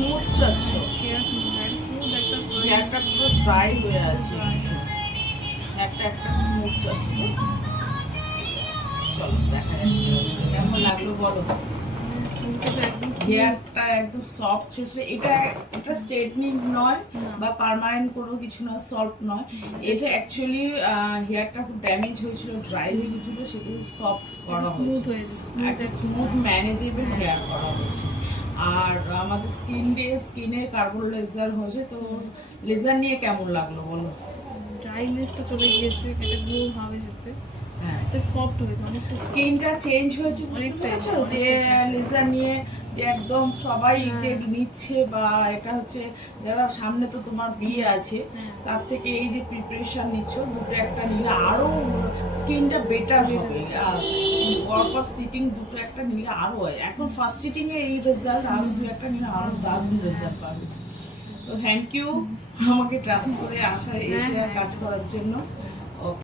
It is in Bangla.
স্মুথ চাচ্ছ, একটা পুরো ড্রাই হয়ে আছে, একটা একটা স্মুথ চাচ্ছ। চলো দেখা যাক কেমন লাগলো বলো। হেয়ারটা একদম সফট ছিল। এটা এটা স্ট্রেটনিং নয় বা পার্মানেন্ট কোনো কিছু না, সফট নয়। এটা অ্যাকচুয়ালি হেয়ারটা খুব ড্যামেজ হয়েছিল, ড্রাই হয়ে গেছিল, সেটা সফট করা হয়েছে, একটা স্মুথ ম্যানেজেবল হেয়ার করা হয়েছে। আর আমাদের স্কিনের কার্বন লেজার হয়েছে। তো লেজার নিয়ে কেমন লাগলো বলো? ড্রাইনেসটা চলে গিয়েছে, একটা গ্লো ভাব এসেছে, হ্যাঁ, সফট হয়েছে অনেকটা, স্কিনটা চেঞ্জ হয়েছে, বুঝতে পেরেছো? যে লেজার নিয়ে যে একদম সবাই যে নিচ্ছে, বা এটা হচ্ছে যারা সামনে তো তোমার বিয়ে আছে, তার থেকে এই যে প্রিপারেশন নিচ্ছ, দুটো একটা নিলে আরো স্কিনটা বেটার হবে। আর পরপর সিটিং দুটো একটা নিলে আরো হয়। এখন ফার্স্ট সিটিং এ এই রেজাল্ট, আরো দু একটা নিলে আরো দারুণ রেজাল্ট পাবে। তো থ্যাংক ইউ আমাকে ট্রাস্ট করে এসে কাজ করার জন্য।